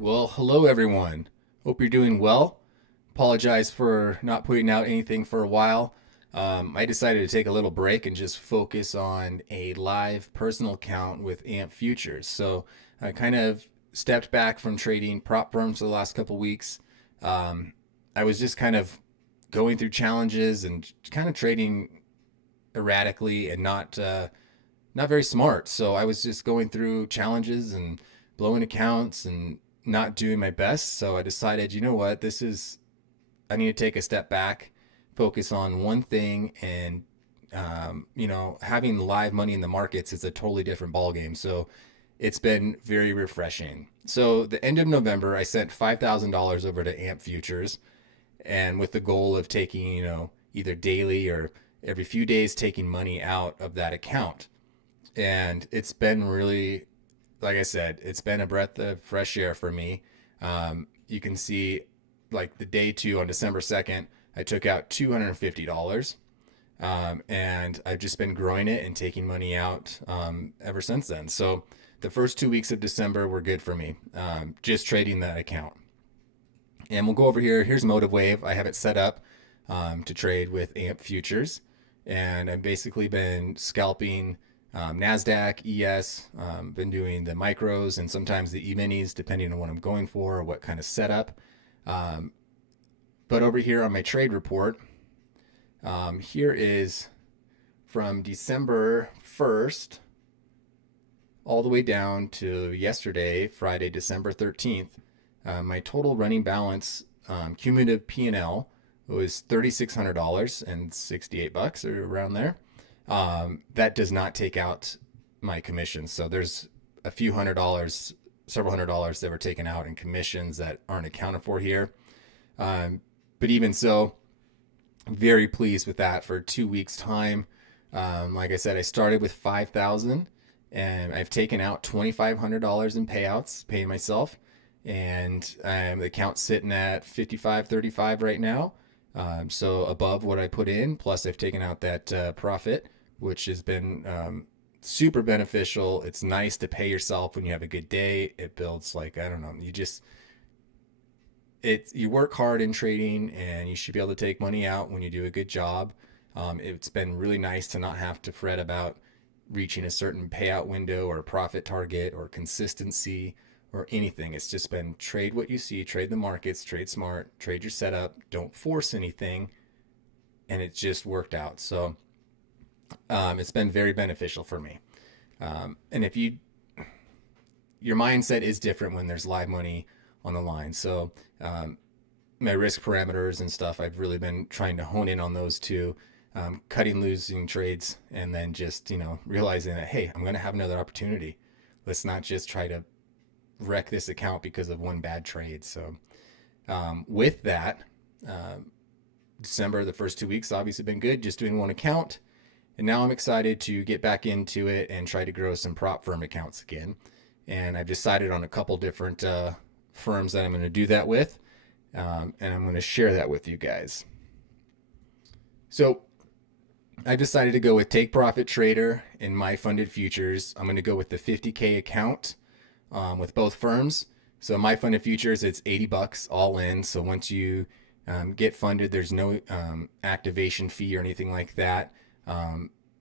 Well, hello everyone. Hope you're doing well. Apologize for not putting out anything for a while. I decided to take a little break and just focus on a live personal account with AMP Futures. So I kind of stepped back from trading prop firms for the last couple weeks. Um, I was just kind of going through challenges and kind of trading erratically and not very smart. So I was just going through challenges and blowing accounts and not doing my best. So I decided, you know what, I need to take a step back, focus on one thing, and having live money in the markets is a totally different ballgame. So it's been very refreshing. So the end of November, I sent $5,000 over to AMP Futures, and with the goal of taking, either daily or every few days, taking money out of that account. And it's been really, like I said, it's been a breath of fresh air for me. You can see, like the day two on December 2nd, I took out $250. And I've just been growing it and taking money out ever since then. So the first 2 weeks of December were good for me, just trading that account. And we'll go over here. Here's Motive Wave. I have it set up to trade with AMP Futures. And I've basically been scalping NASDAQ, ES, been doing the micros and sometimes the E-minis, depending on what I'm going for or what kind of setup. But over here on my trade report, here is from December 1st all the way down to yesterday, Friday, December 13th. My total running balance, cumulative P&L, was $3,600 and $68 or around there. That does not take out my commissions. So there's a few $100s, several $100s that were taken out in commissions that aren't accounted for here. But even so, very pleased with that for 2 weeks time. Like I said, I started with 5,000 and I've taken out $2,500 in payouts, paying myself. And the account's sitting at 55.35 right now. So above what I put in, plus I've taken out that profit, which has been super beneficial. It's nice to pay yourself when you have a good day. It builds, like, I don't know, you work hard in trading and you should be able to take money out when you do a good job. It's been really nice to not have to fret about reaching a certain payout window or a profit target or consistency or anything. It's just been trade what you see, trade the markets, trade smart, trade your setup, don't force anything. And it's just worked out. So it's been very beneficial for me. And if your mindset is different when there's live money on the line. So my risk parameters and stuff, I've really been trying to hone in on those two, cutting losing trades, and then just, realizing that, hey, I'm going to have another opportunity. Let's not just try to wreck this account because of one bad trade. So with that, December, the first 2 weeks obviously been good, just doing one account. And now I'm excited to get back into it and try to grow some prop firm accounts again. And I've decided on a couple different firms that I'm going to do that with. And I'm going to share that with you guys. So I decided to go with takeprofittrader and MyFundedFutures. I'm going to go with the 50K account with both firms. So MyFundedFutures, it's $80 all in. So once you get funded, there's no activation fee or anything like that.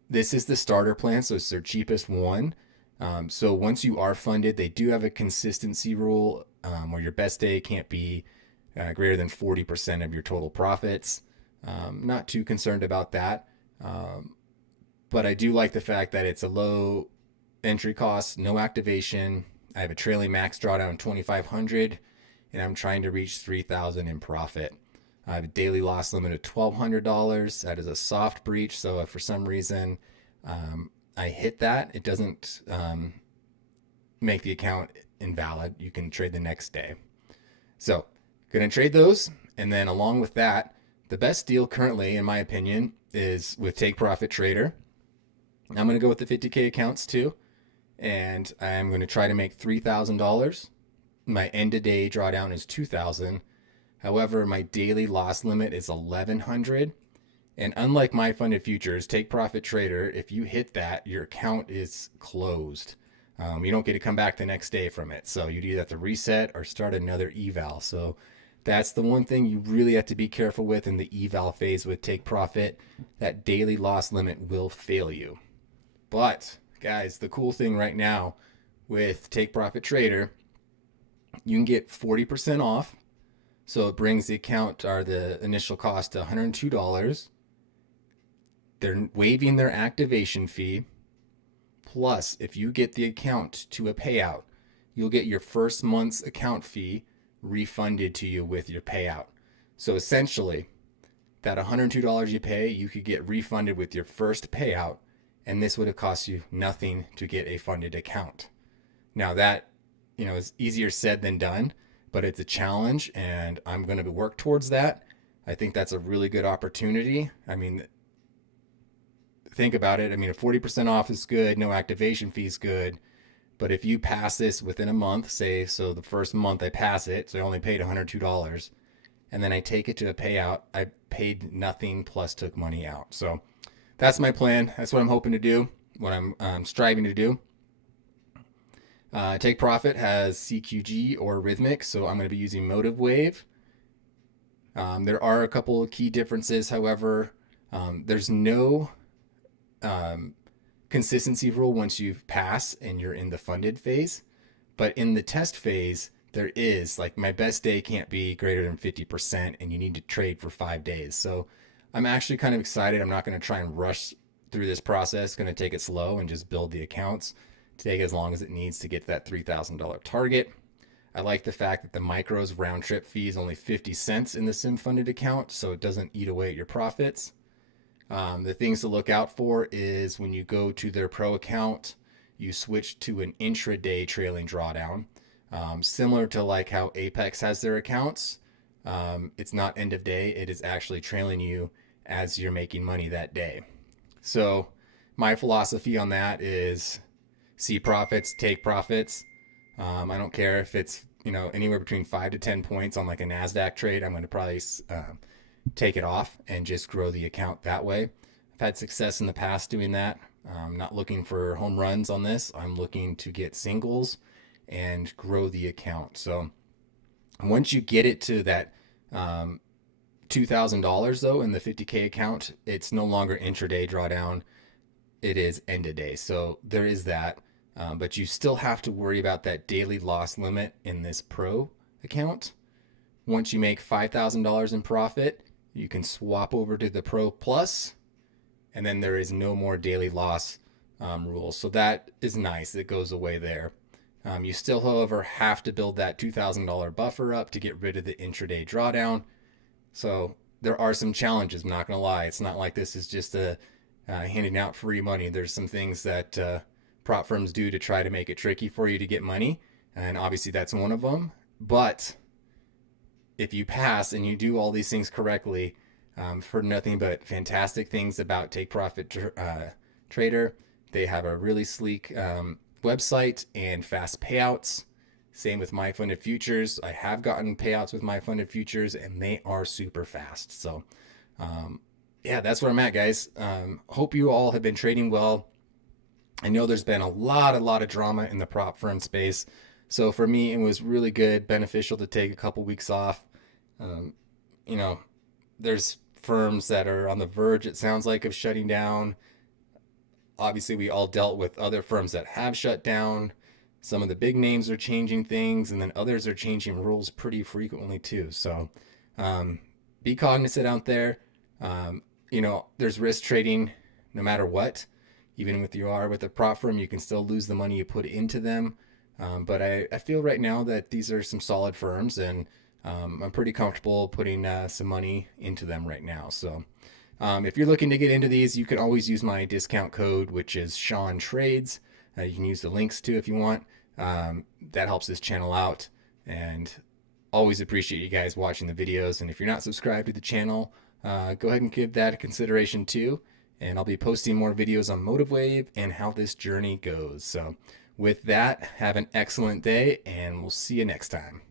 This is the starter plan, so it's their cheapest one. So once you are funded, they do have a consistency rule where your best day can't be greater than 40% of your total profits. Not too concerned about that. But I do like the fact that it's a low entry cost, no activation. I have a trailing max drawdown 2,500, and I'm trying to reach 3,000 in profit. I have a daily loss limit of $1,200. That is a soft breach. So if for some reason I hit that, it doesn't make the account invalid. You can trade the next day. So going to trade those. And then along with that, the best deal currently, in my opinion, is with Take Profit Trader. I'm going to go with the 50K accounts too. And I'm going to try to make $3,000. My end of day drawdown is $2,000. However, my daily loss limit is $1,100. And unlike MyFundedFutures, Take Profit Trader, if you hit that, your account is closed. You don't get to come back the next day from it. So you'd either have to reset or start another eval. So that's the one thing you really have to be careful with in the eval phase with take profit. That daily loss limit will fail you. But guys, the cool thing right now with Take Profit Trader, you can get 40% off. So it brings the account or the initial cost to $102. They're waiving their activation fee. Plus, if you get the account to a payout, you'll get your first month's account fee refunded to you with your payout. So essentially, that $102 you pay, you could get refunded with your first payout, and this would have cost you nothing to get a funded account. Now that, is easier said than done, but it's a challenge, and I'm going to work towards that. I think that's a really good opportunity. I mean, think about it. I mean, a 40% off is good. No activation fee is good. But if you pass this within a month, say, so the first month I pass it, so I only paid $102, and then I take it to a payout, I paid nothing plus took money out. So that's my plan. That's what I'm hoping to do, what I'm striving to do. Take Profit has CQG or Rhythmic, so I'm going to be using Motive Wave. There are a couple of key differences, however. There's no consistency rule once you've passed and you're in the funded phase. But in the test phase, there is, like, my best day can't be greater than 50%, and you need to trade for 5 days. So I'm actually kind of excited. I'm not going to try and rush through this process. Going to take it slow and just build the accounts, take as long as it needs to get that $3,000 target. I like the fact that the micros round trip fee is only 50 cents in the sim funded account, so it doesn't eat away at your profits. The things to look out for is when you go to their pro account, you switch to an intraday trailing drawdown. Similar to like how Apex has their accounts. It's not end of day. It is actually trailing you as you're making money that day. So my philosophy on that is see profits, take profits. I don't care if it's, anywhere between 5 to 10 points on like a NASDAQ trade. I'm going to probably take it off and just grow the account that way. I've had success in the past doing that. I'm not looking for home runs on this. I'm looking to get singles and grow the account. So once you get it to that $2,000 though in the 50K account, it's no longer intraday drawdown. It is end of day. So there is that. But you still have to worry about that daily loss limit in this pro account. Once you make $5,000 in profit, you can swap over to the Pro Plus, and then there is no more daily loss rules. So that is nice. It goes away there. You still, however, have to build that $2,000 buffer up to get rid of the intraday drawdown. So there are some challenges. I'm not going to lie. It's not like this is just handing out free money. There's some things that prop firms do to try to make it tricky for you to get money, and obviously that's one of them. But if you pass and you do all these things correctly, for nothing but fantastic things about Take Profit Trader. They have a really sleek website and fast payouts. Same with MyFundedFutures. I have gotten payouts with MyFundedFutures, and they are super fast. So yeah, that's where I'm at, guys. Hope you all have been trading well. I know there's been a lot of drama in the prop firm space. So for me, it was really good, beneficial to take a couple weeks off. There's firms that are on the verge, it sounds like, of shutting down. Obviously, we all dealt with other firms that have shut down. Some of the big names are changing things, and then others are changing rules pretty frequently too. So be cognizant out there. There's risk trading no matter what. Even if you are with a prop firm, you can still lose the money you put into them. But I feel right now that these are some solid firms, and I'm pretty comfortable putting some money into them right now. So if you're looking to get into these, you can always use my discount code, which is SEANTRADES. You can use the links too if you want. That helps this channel out, and always appreciate you guys watching the videos. And if you're not subscribed to the channel, go ahead and give that a consideration too. And I'll be posting more videos on Motive Wave and how this journey goes. So with that, have an excellent day, and we'll see you next time.